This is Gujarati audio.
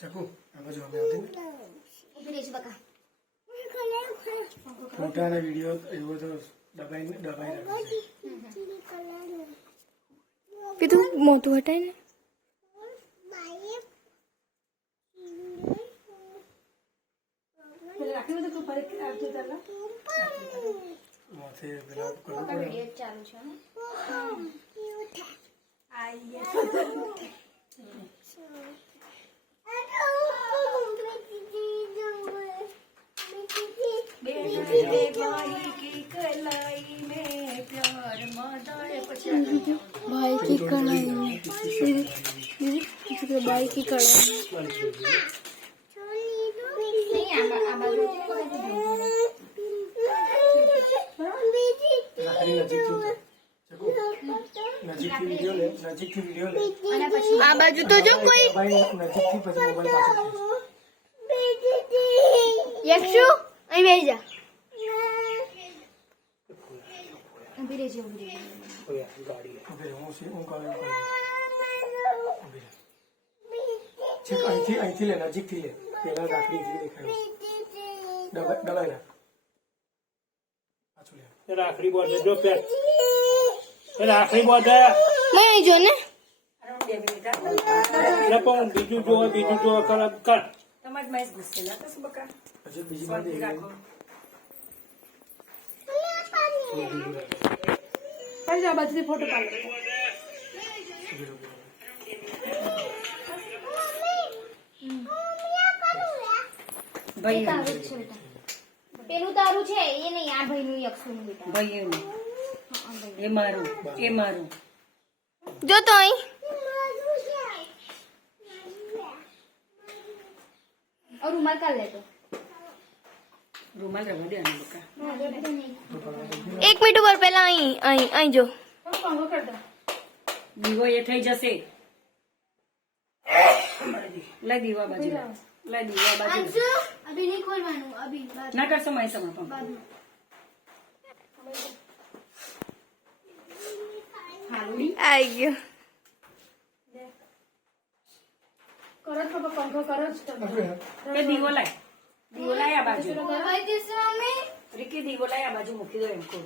ચકુ આ બાજુ અમે આવતી ને ઉભી રહેજો બકા. ફોટા અને વિડીયો એવો તો દબાઈ રાખે. કીધું મોટું હટાય ને માથે પેલા કરવું બકા પડે. વિડિયો ચાલુ છે હો. भाई की कढ़ाई दीदी भाई की कढ़ाई નહીં આ બાજુ રાખડી નજીકથી વિડીયો લે. નજીકથી વિડીયો લે. અને પછી आ बाजू तो जो कोई મોબાઈલ નજીકથી પછી મોબાઈલ પાસે यक्षु અહીં બેહી જા ઉભી રહેજો ઉભી રહેજો. ઉભી રહે, હું કરું. ઉભી રહે. છેક અહીંથી લે, નજીકથી લે. પેલા રાખડીથી દેખાય. દબાઈ રાખ. પાછું લે. રાખડી બોલ જો પેટ રાખડી બોલ मैं અહીં જો ને પણ બીજું જો કર તમારી માઈસ ઘૂસેલા તો શું બકા હજુ બીજી બાજુ રાખો પાડી જા બાજુથી ફોટો પાડ ભાઈ તારું જ છે બેટા. પેલું તારું છે એ નહીં આ ભાઈનું યક્ષુનું બેટા. ભાઈ એનું એ મારું જો તો અહીં और रुमाल काढ लेतो. રૂમાલ રવા દે આને બકા એક મિનિટ ઉપર પહેલા અહીં અહીં અહીં જો દીવો એ થઈ જશે લઈ દીવા બાજુ લઈ દીવા બાજુ अभी नहीं खोलवानू अभी बाद ના કરશો માય સમા પણ में હાલુડી આવી ગયો એ દીવો લાય આ બાજુ दवाई दे से मम्मी રીકી દીવો લાય આ બાજુ મૂકી દો એમ કહું છું.